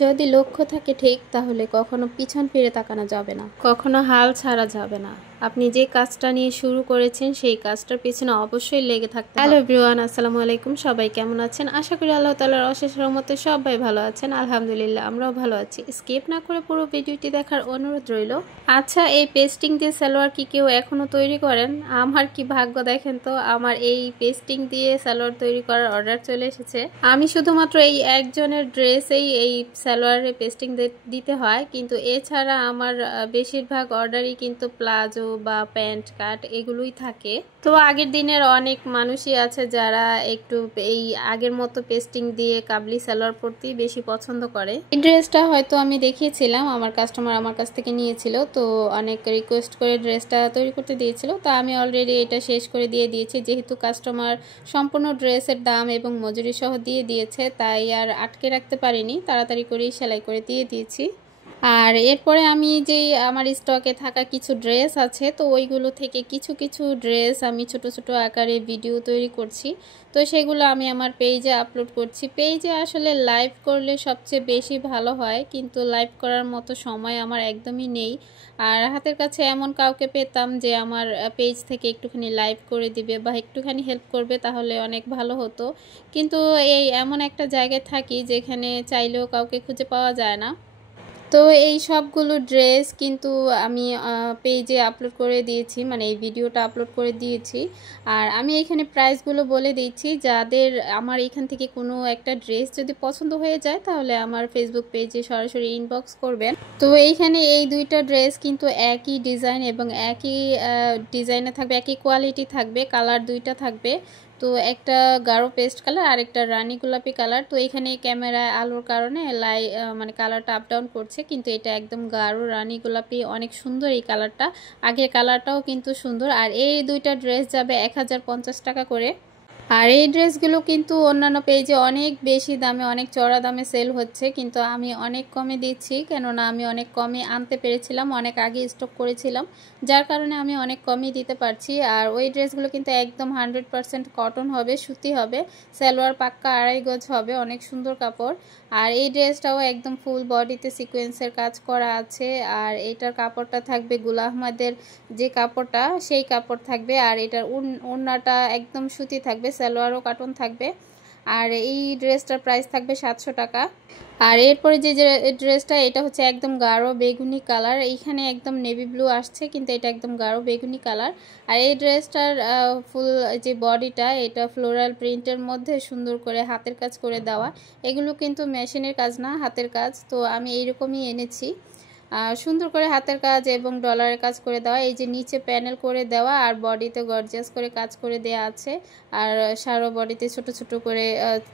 যদি লক্ষ্য থাকে ঠিক তাহলে কখনো পিছন ফিরে তাকানো যাবে না, কখনো হাল ছাড়া যাবে না। আপনি যে কাজটা নিয়ে শুরু করেছেন সেই কাজটার পিছনে অবশ্যই লেগে থাকতে হবে। হ্যালো এভরিওয়ান, আসসালামু আলাইকুম। সবাই কেমন আছেন? আশা করি আল্লাহ তাআলার অশেষ রহমতে সবাই ভালো আছেন। আলহামদুলিল্লাহ আমরাও ভালো আছি। স্কিপ না করে পুরো ভিডিওটি দেখার অনুরোধ রইল। আচ্ছা, এই পেস্টিং দিয়ে সালোয়ার কি কেউ এখনো তৈরি করেন? আমার কি ভাগ্য দেখেন তো, আমার এই পেস্টিং দিয়ে সালোয়ার তৈরি করার অর্ডার চলে এসেছে। আমি শুধুমাত্র এই একজনের ড্রেসেই এই সালোয়ারে পেস্টিং দিতে হয়, কিন্তু এছাড়া আমার বেশিরভাগ অর্ডারই কিন্তু প্লাজো বা প্যান্ট কাট এগুলোই থাকে। তো আগের দিনের অনেক মানুষই আছে যারা একটু এই আগের মতো পেস্টিং দিয়ে কাবলি সালোয়ার পরতেই বেশি পছন্দ করে। এই ড্রেসটা হয়তো আমি দেখিয়েছিলাম, আমার কাস্টমার আমার কাছ থেকে নিয়েছিল, তো অনেক রিকোয়েস্ট করে ড্রেসটা তৈরি করতে দিয়েছিল। তো আমি অলরেডি এটা শেষ করে দিয়ে দিয়েছি, যেহেতু কাস্টমার সম্পূর্ণ ড্রেসের দাম এবং মজুরি সহ দিয়ে দিয়েছে, তাই আর আটকে রাখতে পারিনি, তাড়াতাড়ি করেই সেলাই করে দিয়ে দিয়েছি। আর এরপরে আমি যে আমার স্টকে থাকা কিছু ড্রেস আছে, তো ওইগুলো থেকে কিছু কিছু ড্রেস আমি ছোট ছোট আকারে ভিডিও তৈরি করছি। তো সেগুলো আমি আমার পেজে আপলোড করছি। পেজে আসলে লাইভ করলে সবচেয়ে বেশি ভালো হয়, কিন্তু লাইভ করার মতো সময় আমার একদমই নেই। আর হাতের কাছে এমন কাউকে পেতাম যে আমার পেজ থেকে একটুখানি লাইভ করে দিবে বা একটুখানি হেল্প করবে, তাহলে অনেক ভালো হতো। কিন্তু এই এমন একটা জায়গায় থাকি যেখানে চাইলেও কাউকে খুঁজে পাওয়া যায় না। তো এই সবগুলো ড্রেস কিন্তু আমি পেজে আপলোড করে দিয়েছি, মানে এই ভিডিওটা আপলোড করে দিয়েছি। আর আমি এখানে প্রাইসগুলো বলে দিচ্ছি, যাদের আমার এখান থেকে কোনো একটা ড্রেস যদি পছন্দ হয়ে যায় তাহলে আমার ফেসবুক পেজে সরাসরি ইনবক্স করবেন। তো এইখানে এই দুইটা ড্রেস কিন্তু একই ডিজাইন এবং একই ডিজাইনে থাকবে, একই কোয়ালিটি থাকবে, কালার দুইটা থাকবে। তো একটা গাঢ় পেস্ট কালার আর একটা রানী গোলাপি কালার। তো এখানে ক্যামেরায় আলোর কারণে মানে কালারটা আপ ডাউন করছে, কিন্তু এটা একদম গাঢ় রানী গোলাপি, অনেক সুন্দর এই কালারটা। আগের কালারটাও কিন্তু সুন্দর। আর এই দুইটা ড্রেস যাবে 1050 টাকা করে। আর এই ড্রেসগুলো কিন্তু অন্যান্য পেজে অনেক বেশি দামে, অনেক চড়া দামে সেল হচ্ছে, কিন্তু আমি অনেক কমে দিচ্ছি, কেননা আমি অনেক কমে আনতে পেরেছিলাম, অনেক আগে স্টক করেছিলাম, যার কারণে আমি অনেক কমই দিতে পারছি। আর ওই ড্রেসগুলো কিন্তু একদম 100% কটন হবে, সুতি হবে, সালোয়ার পাক্কা 2.5 গজ হবে, অনেক সুন্দর কাপড়। আর এই ড্রেসটাও একদম ফুল বডিতে সিকোয়েন্সের কাজ করা আছে। আর এটার কাপড়টা থাকবে গুল আহমদের যে কাপড়টা, সেই কাপড় থাকবে। আর এটার ওড়নাটা একদম সুতি থাকবে, সালোয়ারও কাটন থাকবে। আর এই ড্রেসটার প্রাইস থাকবে 700 টাকা। আর এরপরে যে ড্রেসটা, এটা হচ্ছে একদম গাঢ় বেগুনি কালার, এইখানে একদম নেভি ব্লু আসছে, কিন্তু এটা একদম গাঢ় বেগুনি কালার। আর এই ড্রেসটার ফুল যে বডিটা, এটা ফ্লোরাল প্রিন্টের মধ্যে সুন্দর করে হাতের কাজ করে দেওয়া। এগুলো কিন্তু মেশিনের কাজ না, হাতের কাজ। তো আমি এইরকমই এনেছি, সুন্দর করে হাতের কাজ এবং ডলারের কাজ করে দেওয়া। এই যে নিচে প্যানেল করে দেওয়া, আর বডিতে গর্জিয়াস করে কাজ করে দেওয়া আছে। আর সারা বডিতে ছোট ছোট করে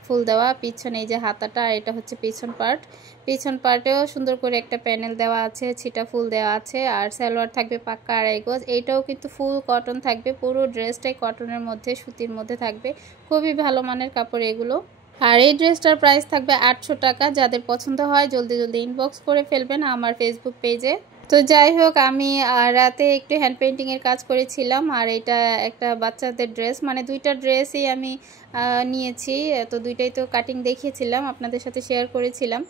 ফুল দেওয়া। পিছনে এই যে হাতাটা, আর এটা হচ্ছে পিছন পার্ট, পিছন পার্টেও সুন্দর করে একটা প্যানেল দেওয়া আছে, ছিটা ফুল দেওয়া আছে। আর সালোয়ার থাকবে পাক্কা 2.5 গজ। এইটাও কিন্তু ফুল কটন থাকবে, পুরো ড্রেসটাই কটনের মধ্যে, সুতির মধ্যে থাকবে, খুবই ভালো মানের কাপড় এগুলো। আর এই ড্রেসটার প্রাইস থাকবে 800 টাকা। যাদের পছন্দ হয় জলদি জলদি ইনবক্স করে ফেলবেন আমার ফেসবুক পেজে। তো যাই হোক, আমি রাতে একটু হ্যান্ড পেইন্টিংয়ের কাজ করেছিলাম। আর এটা একটা বাচ্চাদের ড্রেস, মানে দুইটা ড্রেসই আমি নিয়েছি। তো দুইটাই তো কাটিং দেখিয়েছিলাম, আপনাদের সাথে শেয়ার করেছিলাম।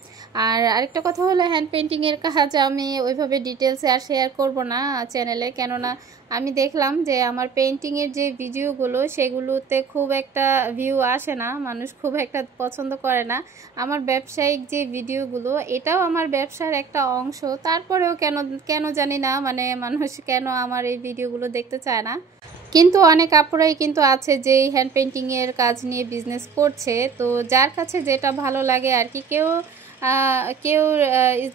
আর আরেকটা কথা হলো, হ্যান্ড পেইন্টিংয়ের কাজ আমি ওইভাবে ডিটেলসে আর শেয়ার করব না চ্যানেলে, কেননা আমি দেখলাম যে আমার পেইন্টিংয়ের যে ভিডিওগুলো, সেগুলোতে খুব একটা ভিউ আসে না, মানুষ খুব একটা পছন্দ করে না। আমার ব্যবসায়িক যে ভিডিওগুলো, এটাও আমার ব্যবসার একটা অংশ, তারপরেও কেন কেন জানি না, মানে মানুষ কেন আমার এই ভিডিওগুলো দেখতে চায় না। কিন্তু অনেক আপুরাই কিন্তু আছে যে এই হ্যান্ড পেইন্টিংয়ের কাজ নিয়ে বিজনেস করছে। তো যার কাছে যেটা ভালো লাগে আর কি, কেউ কেউ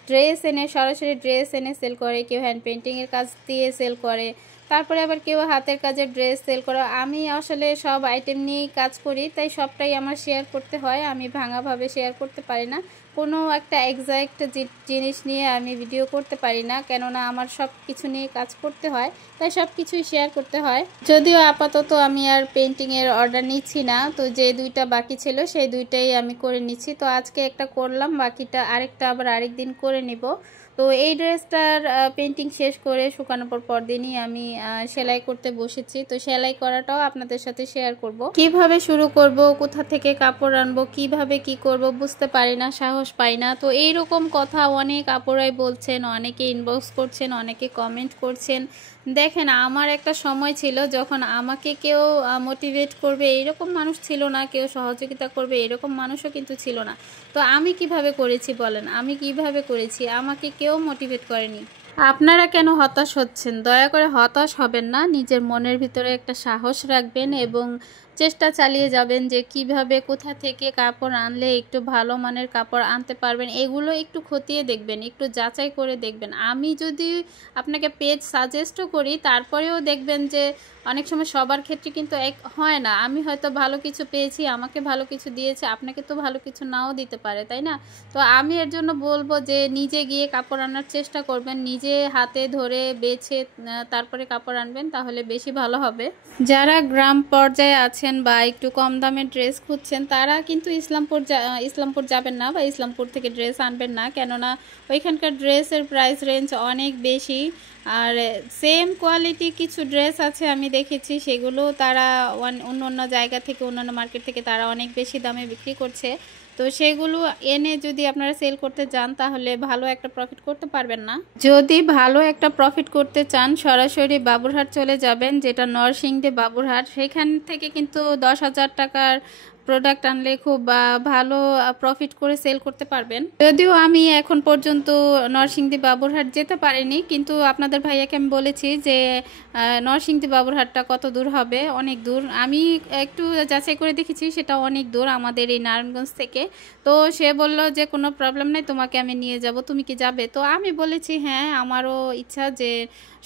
ড্রেস এনে, সরাসরি ড্রেস এনে সেল করে, কেউ হ্যান্ড পেইন্টিংয়ের কাজ দিয়ে সেল করে, তারপরে আবার কেউ হাতের কাজের ড্রেস সেল করে। আমি আসলে সব আইটেম নিয়েই কাজ করি, তাই সবটাই আমার শেয়ার করতে হয়, আমি ভাঙাভাবে শেয়ার করতে পারি না। কোনো একটা এক্সাক্ট জিনিস নিয়ে আমি ভিডিও করতে পারি না, কেননা আমার সব কিছু নিয়ে কাজ করতে হয়, তাই সব কিছুই শেয়ার করতে হয়। যদিও আপাতত আমি আর পেইন্টিংয়ের অর্ডার নিচ্ছি না, তো যে দুইটা বাকি ছিল সেই দুইটাই আমি করে নিচ্ছি। তো আজকে একটা করলাম, বাকিটা আরেকটা আবার আরেকদিন করে নিব। তো এই ড্রেসটার পেইন্টিং শেষ করে শুকানোর পর দিনই আমি সেলাই করতে বসেছি। তো সেলাই করাটাও আপনাদের সাথে শেয়ার করব। কিভাবে শুরু করব, কোথা থেকে কাপড় আনবো, কিভাবে কি করব বুঝতে পারি না, সাহস পাই না। তো এইরকম কথা অনেক আপুরাই বলছেন, অনেকে ইনবক্স করছেন, অনেকে কমেন্ট করছেন। দেখেন, আমার একটা সময় ছিল যখন আমাকে কেউ মোটিভেট করবে এইরকম মানুষ ছিল না, কেউ সহযোগিতা করবে এরকম মানুষও কিন্তু ছিল না। তো আমি কিভাবে করেছি বলেন, আমি কিভাবে করেছি? আমাকে কেউ মোটিভেট করেনি। আপনারা কেন হতাশ হচ্ছেন? দয়া করে হতাশ হবেন না, নিজের মনের ভিতরে একটা সাহস রাখবেন এবং চেষ্টা চালিয়ে যাবেন যে কিভাবে কোথা থেকে কাপড় আনলে একটু ভালো মানের কাপড় আনতে পারবেন। এগুলো একটু খতিয়ে দেখবেন, একটু যাচাই করে দেখবেন। আমি যদি আপনাকে পেজ সাজেস্টও করি, তারপরেও দেখবেন যে অনেক সময় সবার ক্ষেত্রে কিন্তু এক হয় না। আমি হয়তো ভালো কিছু পেয়েছি, আমাকে ভালো কিছু দিয়েছে, আপনাকে তো ভালো কিছু নাও দিতে পারে, তাই না? তো আমি এর জন্য বলবো যে নিজে গিয়ে কাপড় আনার চেষ্টা করবেন, নিজে হাতে ধরে বেছে তারপরে কাপড় আনবেন, তাহলে বেশি ভালো হবে। যারা গ্রাম পর্যায়ে আছেন বা একটু কম দামে ড্রেস খুঁজছেন, তারা কিন্তু ইসলামপুর যাবেন না বা ইসলামপুর থেকে ড্রেস আনবেন না, কেননা ওইখানকার ড্রেসের প্রাইস রেঞ্জ অনেক বেশি। আর সেম কোয়ালিটি কিছু ড্রেস আছে আমি দেখেছি, সেগুলো তারা অন্য অন্য জায়গা থেকে, অন্যান্য মার্কেট থেকে তারা অনেক বেশি দামে বিক্রি করছে। তো সেগুলো এনে যদি আপনারা সেল করতে যান, তাহলে ভালো একটা প্রফিট করতে পারবেন না। যদি ভালো একটা প্রফিট করতে চান, সরাসরি বাবুরহাট চলে যাবেন, যেটা নরসিংদী বাবুরহাট। সেখান থেকে কিন্তু 10,000 টাকার প্রোডাক্ট আনলে খুব ভালো প্রফিট করে সেল করতে পারবেন। যদিও আমি এখন পর্যন্ত নরসিংদী বাবুরহাট যেতে পারিনি, কিন্তু আপনাদের ভাইয়াকে আমি বলেছি যে নরসিংদী বাবুরহাটটা কত দূর হবে। অনেক দূর, আমি একটু যাচাই করে দেখেছি, সেটা অনেক দূর আমাদের এই নারায়ণগঞ্জ থেকে। তো সে বলল যে কোনো প্রবলেম নেই, তোমাকে আমি নিয়ে যাব, তুমি কি যাবে? তো আমি বলেছি হ্যাঁ, আমারও ইচ্ছা যে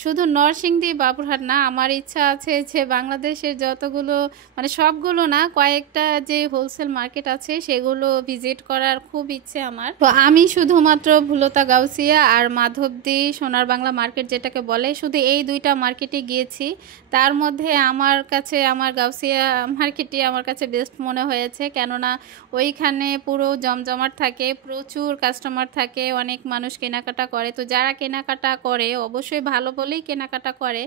শুধু নরসিংদী বাবুরহাট না, আমার ইচ্ছা আছে যে বাংলাদেশের যতগুলো, মানে সবগুলো না, কয়েকটা যে হোলসেল মার্কেট আছে সেগুলো ভিজিট করার খুব ইচ্ছে আমার। তো আমি শুধুমাত্র ভুলতা গাউসিয়া আর মাধবদী সোনার বাংলা মার্কেট যেটাকে বলে, শুধু এই দুইটা মার্কেটে গিয়েছি। তার মধ্যে আমার কাছে আমার গাউসিয়া মার্কেটই আমার কাছে বেস্ট মনে হয়েছে, কেননা ওইখানে পুরো জমজমাট থাকে, প্রচুর কাস্টমার থাকে, অনেক মানুষ কেনাকাটা করে। তো যারা কেনাকাটা করে অবশ্যই ভালো বলেই কেনাকাটা করে।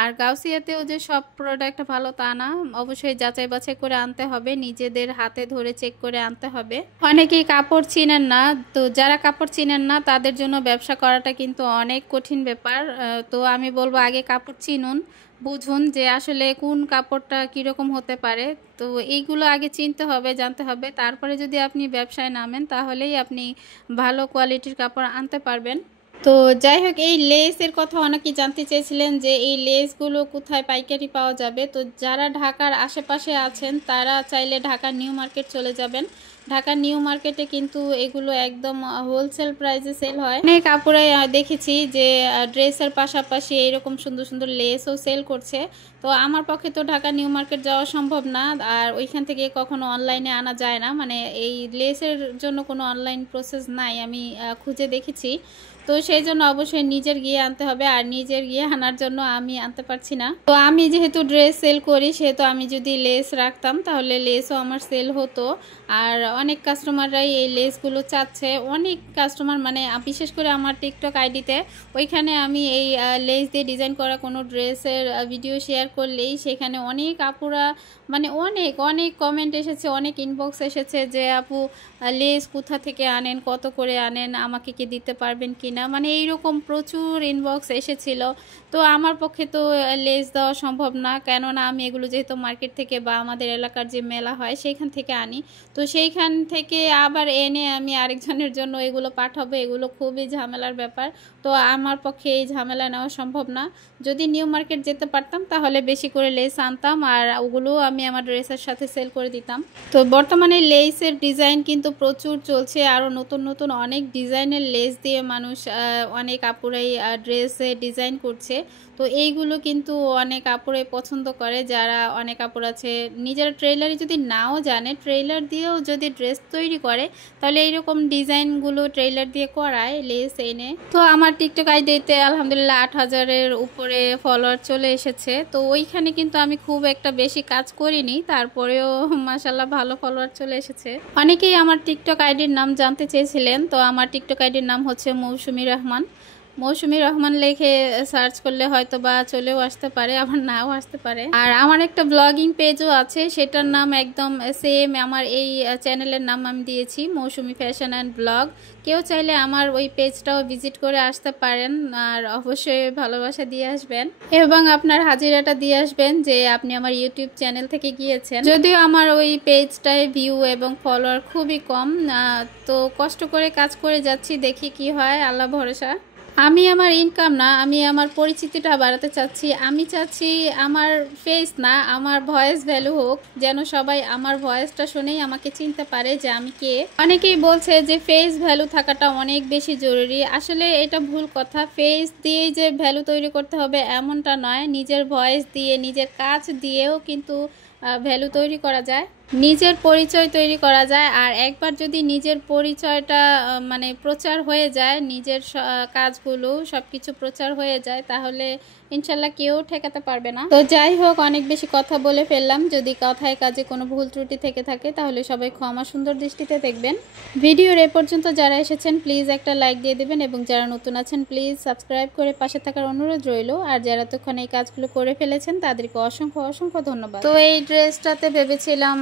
আর গাউসিয়াতেও যে সব প্রোডাক্ট ভালো তা না, অবশ্যই যাচাই বাছাই করে আনতে হবে, নিজেদের হাতে ধরে চেক করে আনতে হবে। অনেকেই কাপড় চিনেন না, তো যারা কাপড় চিনেন না তাদের জন্য ব্যবসা করাটা কিন্তু অনেক কঠিন ব্যাপার। তো আমি বলবো আগে কাপড় চিনুন, বুঝুন যে আসলে কোন কাপড়টা কীরকম হতে পারে। তো এইগুলো আগে চিনতে হবে, জানতে হবে, তারপরে যদি আপনি ব্যবসায় নামেন তাহলেই আপনি ভালো কোয়ালিটির কাপড় আনতে পারবেন। তো যাই হোক, এই লেসের কথা অনেকেই জানতে চেয়েছিলেন যে এই লেসগুলো কোথায় পাইকারি পাওয়া যাবে। তো যারা ঢাকার আশেপাশে আছেন তারা চাইলে ঢাকা নিউ মার্কেট চলে যাবেন। ঢাকা নিউ মার্কেটে কিন্তু এগুলো একদম হোলসেল প্রাইসে সেল হয়। অনেক কাপড়ে দেখেছি যে ড্রেসের পাশাপাশি এইরকম সুন্দর সুন্দর লেসও সেল করছে। তো আমার পক্ষে তো ঢাকা নিউ মার্কেট যাওয়া সম্ভব না, আর ওইখান থেকে কখনো অনলাইনে আনা যায় না, মানে এই লেসের জন্য কোনো অনলাইন প্রসেস নাই, আমি খুঁজে দেখেছি। তো সেই জন্য অবশ্যই নিজের গিয়ে আনতে হবে, আর নিজের গিয়ে আনার জন্য আমি আনতে পারছি না। তো আমি যেহেতু ড্রেস সেল করি, সেহেতু আমি যদি লেস রাখতাম তাহলে লেসও আমার সেল হতো। আর অনেক কাস্টমাররাই এই লেসগুলো চাচ্ছে, অনেক কাস্টমার, মানে বিশেষ করে আমার টিকটক আইডিতে, ওইখানে আমি এই লেস দিয়ে ডিজাইন করা কোনো ড্রেসের ভিডিও শেয়ার করলেই সেখানে অনেক আপুরা, মানে অনেক অনেক কমেন্ট এসেছে, অনেক ইনবক্স এসেছে যে আপু লেস কোথা থেকে আনেন, কত করে আনেন, আমাকে কি দিতে পারবেন কি না, মানে এইরকম প্রচুর ইনবক্স এসেছিল। তো আমার পক্ষে তো লেস দেওয়া সম্ভব না, কেননা আমি এগুলো যেহেতু মার্কেট থেকে বা আমাদের এলাকার যে মেলা হয় সেইখান থেকে আনি। তো সেইখান থেকে আবার এনে আমি আরেকজনের জন্য এগুলো পাঠাবো, এগুলো খুবই ঝামেলার ব্যাপার। তো আমার পক্ষে এই ঝামেলা নেওয়া সম্ভব না। যদি নিউ মার্কেট যেতে পারতাম তাহলে বেশি করে লেস আনতাম, আর ওগুলো আমি আমার ড্রেসের সাথে সেল করে দিতাম। তো বর্তমানে লেসের ডিজাইন কিন্তু প্রচুর চলছে, আরও নতুন নতুন অনেক ডিজাইনের লেস দিয়ে মানুষ অনেক আপুরাই ড্রেসে ডিজাইন করছে। তো এইগুলো কিন্তু অনেক আপুরাই পছন্দ করে, যারা অনেক আপুর আছে নিজেরা ট্রেলারে যদি নাও জানে, ট্রেলার দিয়েও যদি ড্রেস তৈরি করে, তাহলে এইরকম ডিজাইনগুলো ট্রেলার দিয়ে করায় লেস এনে। তো আমার টিকটক আইডিতে আলহামদুলিল্লাহ 8,000-এর উপরে ফলোয়ার চলে এসেছে। তো ওইখানে কিন্তু আমি খুব একটা বেশি কাজ করিনি, তারপরেও মাশাআল্লাহ ভালো ফলোয়ার চলে এসেছে। অনেকেই আমার টিকটক আইডির নাম জানতে চেয়েছিলেন, তো আমার টিকটক আইডির নাম হচ্ছে মৌসুমী রহমান। মৌসুমী রহমান লিখে সার্চ করলে হয়তো বা চলেও আসতে পারে, আবার নাও আসতে পারে। আর আমার একটা ব্লগিং পেজও আছে, সেটার নাম একদম সেম আমার এই চ্যানেলের নাম আমি দিয়েছি, মৌসুমী ফ্যাশন অ্যান্ড ব্লগ। কেউ চাইলে আমার ওই পেজটাও ভিজিট করে আসতে পারেন, আর অবশ্যই ভালোবাসা দিয়ে আসবেন এবং আপনার হাজিরাটা দিয়ে আসবেন যে আপনি আমার ইউটিউব চ্যানেল থেকে গিয়েছেন। যদিও আমার ওই পেজটায় ভিউ এবং ফলোয়ার খুবই কম, তো কষ্ট করে কাজ করে যাচ্ছি, দেখি কি হয়, আল্লাহ ভরসা। আমি আমার ইনকাম না, আমি আমার পরিচিতিটা বাড়াতে চাচ্ছি। আমি চাচ্ছি আমার ফেস না, আমার ভয়েস ভ্যালু হোক, যেন সবাই আমার ভয়েসটা শুনেই আমাকে চিনতে পারে যে আমি কে। অনেকেই বলছে যে ফেস ভ্যালু থাকাটা অনেক বেশি জরুরি। আসলে এটা ভুল কথা। ফেস দিয়েই যে ভ্যালু তৈরি করতে হবে এমনটা নয়, নিজের ভয়েস দিয়ে, নিজের কাজ দিয়েও কিন্তু ভ্যালু তৈরি করা যায়, নিজের পরিচয় তৈরি করা যায়। আর একবার যদি নিজের পরিচয়টা মানে প্রচার হয়ে যায়, নিজের কাজগুলো সবকিছু প্রচার হয়ে যায়, তাহলে ইনশাল্লাহ কেউ ঠেকাতে পারবে না। তো যাই হোক, অনেক বেশি কথা বলে ফেললাম। যদি কথায় কাজে কোনো ভুল ত্রুটি থেকে থাকে তাহলে সবাই ক্ষমা সুন্দর দৃষ্টিতে দেখবেন। ভিডিওর এ পর্যন্ত যারা এসেছেন প্লিজ একটা লাইক দিয়ে দেবেন এবং যারা নতুন আছেন প্লিজ সাবস্ক্রাইব করে পাশে থাকার অনুরোধ রইল। আর যারা তখন এই কাজগুলো করে ফেলেছেন তাদেরকে অসংখ্য অসংখ্য ধন্যবাদ। তো এই ড্রেসটাতে ভেবেছিলাম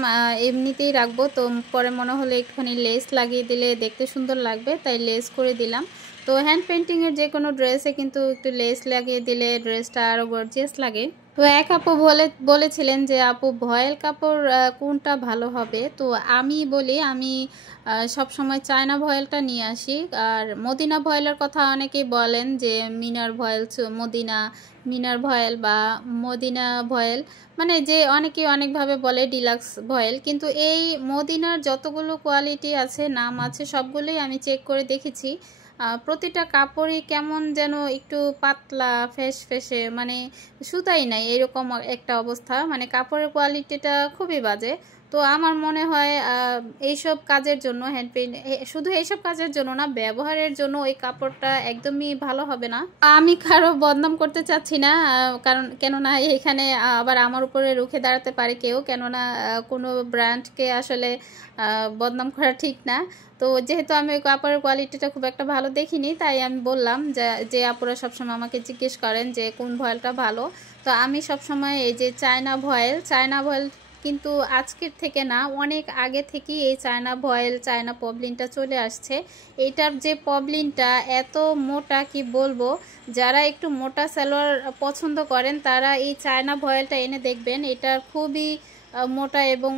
এমনিতেই রাখবো, তো পরে মনে হলো একটুখানি লেস লাগিয়ে দিলে দেখতে সুন্দর লাগবে, তাই লেস করে দিলাম। তো হ্যান্ড পেন্টিংয়ের যে কোনো ড্রেসে কিন্তু একটু লেস লাগিয়ে দিলে ড্রেসটা আরও গর্জিয়াস লাগে। তো এক আপু বলেছিলেন যে আপু ভয়েল কাপড় কোনটা ভালো হবে, তো আমি বলি আমি সব সময় চায়না ভয়েলটা নিয়ে আসি। আর মদিনা ভয়েলের কথা অনেকেই বলেন যে মিনার ভয়েল, মিনার ভয়েল বা মদিনা ভয়েল, মানে যে অনেকেই অনেকভাবে বলে ডিলাক্স ভয়েল, কিন্তু এই মদিনার যতগুলো কোয়ালিটি আছে, নাম আছে, সবগুলোই আমি চেক করে দেখেছি। প্রতিটা কাপড়ই কেমন যেন একটু পাতলা ফেসে, মানে সুতাই নাই এরকম একটা অবস্থা, মানে কাপড়ের কোয়ালিটিটা খুবই বাজে। তো আমার মনে হয় এইসব কাজের জন্য শুধু এইসব কাজের জন্য না, ব্যবহারের জন্য ওই কাপড়টা একদমই ভালো হবে না। আমি কারো বদনাম করতে চাচ্ছি না, কেননা এখানে আবার আমার উপরে রুখে দাঁড়াতে পারে কেউ, কেননা কোনো ব্র্যান্ডকে আসলে বদনাম করা ঠিক না। তো যেহেতু আমি ওই কাপড়ের কোয়ালিটিটা খুব একটা ভালো দেখিনি, তাই আমি বললাম যে আপুরা সবসময় আমাকে জিজ্ঞেস করেন যে কোন ভয়েলটা ভালো। তো আমি সবসময় এই যে চায়না ভয়েল কিন্তু আজকের থেকে না, অনেক আগে থেকেই এই চায়না পবলিনটা চলে আসছে। এইটার যে পবলিনটা এত মোটা কি বলবো, যারা একটু মোটা সালোয়ার পছন্দ করেন তারা এই চায়না ভয়েলটা এনে দেখবেন, এটা খুবই মোটা এবং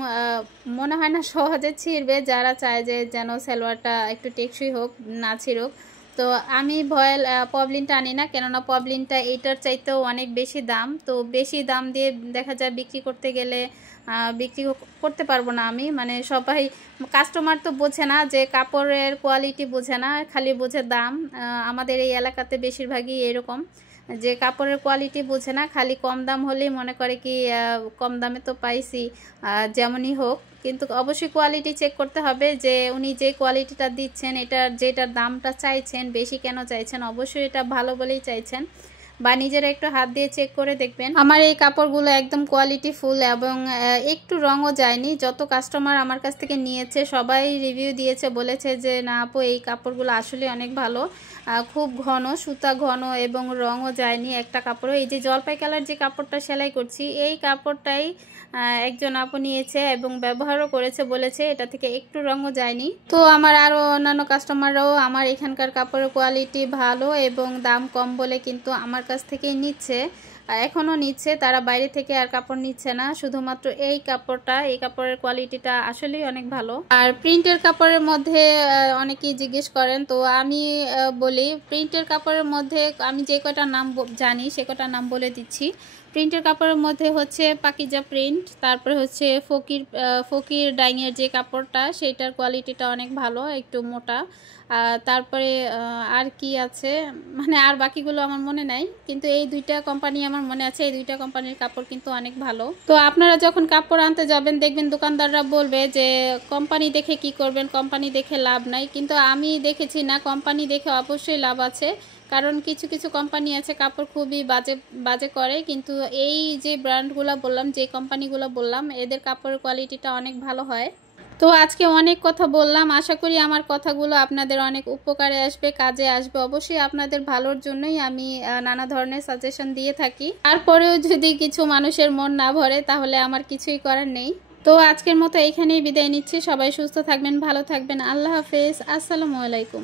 মনে হয় না সহজে ছিঁড়বে। যারা চায় যে যেন সালোয়ারটা একটু টেকসই হোক, না ছিঁড়ুক, তো আমি পবলিনটা আনি না, কেননা পবলিনটা এইটার চাইতেও অনেক বেশি দাম। তো বেশি দাম দিয়ে দেখা যায় বিক্রি করতে গেলে বিক্রি করতে পারবো না আমি, মানে সবাই কাস্টমার তো বোঝে না যে কাপড়ের কোয়ালিটি, বোঝে না, খালি বোঝে দাম। আমাদের এই এলাকাতে বেশিরভাগই এরকম যে কাপড়ের কোয়ালিটি বোঝে না, খালি কম দাম হলেই মনে করে কি কম দামে তো পাইছি, যেমনই হোক। কিন্তু অবশ্যই কোয়ালিটি চেক করতে হবে যে উনি যে কোয়ালিটিটা দিচ্ছেন, যেটার দামটা চাইছেন, বেশি কেন চাইছেন, অবশ্যই এটা ভালো বলেই চাইছেন, বা নিজেরা একটু হাত দিয়ে চেক করে দেখবেন। আমার এই কাপড়গুলো একদম কোয়ালিটি ফুল এবং একটু রঙও যায়নি। যত কাস্টমার আমার কাছ থেকে নিয়েছে সবাই রিভিউ দিয়েছে, বলেছে যে না আপু এই কাপড়গুলো আসলে অনেক ভালো, খুব ঘন, সুতা ঘন এবং রঙও যায়নি একটা কাপড়ও। এই যে জলপাই কালার যে কাপড়টা সেলাই করছি, এই কাপড়টাই একজন আপু নিয়েছে এবং ব্যবহারও করেছে, বলেছে এটা থেকে একটু রঙও যায়নি। তো আমার আরও অন্যান্য কাস্টমাররাও আমার এখানকার কাপড়ের কোয়ালিটি ভালো এবং দাম কম বলে কিন্তু আমার কাছ থেকেই নিচ্ছে, এখনও নিচ্ছে। তারা বাইরে থেকে আর কাপড় নিচ্ছে না, শুধুমাত্র এই কাপড়ের কোয়ালিটিটা আসলেই অনেক ভালো। আর প্রিন্টের কাপড়ের মধ্যে অনেকেই জিজ্ঞেস করেন, তো আমি বলি প্রিন্টের কাপড়ের মধ্যে আমি যে কয়টা নাম জানি সে কয়টা নাম বলে দিচ্ছি। প্রিন্টের কাপড়ের মধ্যে হচ্ছে পাকিজা প্রিন্ট, তারপরে হচ্ছে ফকির ডাইংয়ের যে কাপড়টা, সেইটার কোয়ালিটিটা অনেক ভালো, একটু মোটা। তারপরে আর কি আছে, মানে আর বাকিগুলো আমার মনে নাই, কিন্তু এই দুইটা কোম্পানি আমার মনে আছে। এই দুইটা কোম্পানির কাপড় কিন্তু অনেক ভালো। তো আপনারা যখন কাপড় আনতে যাবেন দেখবেন দোকানদাররা বলবে যে কোম্পানি দেখে কি করবেন, কোম্পানি দেখে লাভ নাই, কিন্তু আমি দেখেছি না, কোম্পানি দেখে অবশ্যই লাভ আছে। কারণ কিছু কিছু কোম্পানি আছে কাপড় খুবই বাজে করে, কিন্তু এই যে ব্র্যান্ডগুলো বললাম, যে কোম্পানিগুলো বললাম, এদের কাপড়ের কোয়ালিটিটা অনেক ভালো হয়। তো আজকে অনেক কথা বললাম, আশা করি আমার কথাগুলো আপনাদের অনেক উপকারে আসবে, কাজে আসবে। অবশ্যই আপনাদের ভালোর জন্যই আমি নানা ধরনের সাজেশন দিয়ে থাকি। তারপরেও যদি কিছু মানুষের মন না ভরে তাহলে আমার কিছুই করার নেই। তো আজকের মতো এখানেই বিদায় নিচ্ছি। সবাই সুস্থ থাকবেন, ভালো থাকবেন। আল্লাহ হাফেজ, আসসালামু আলাইকুম।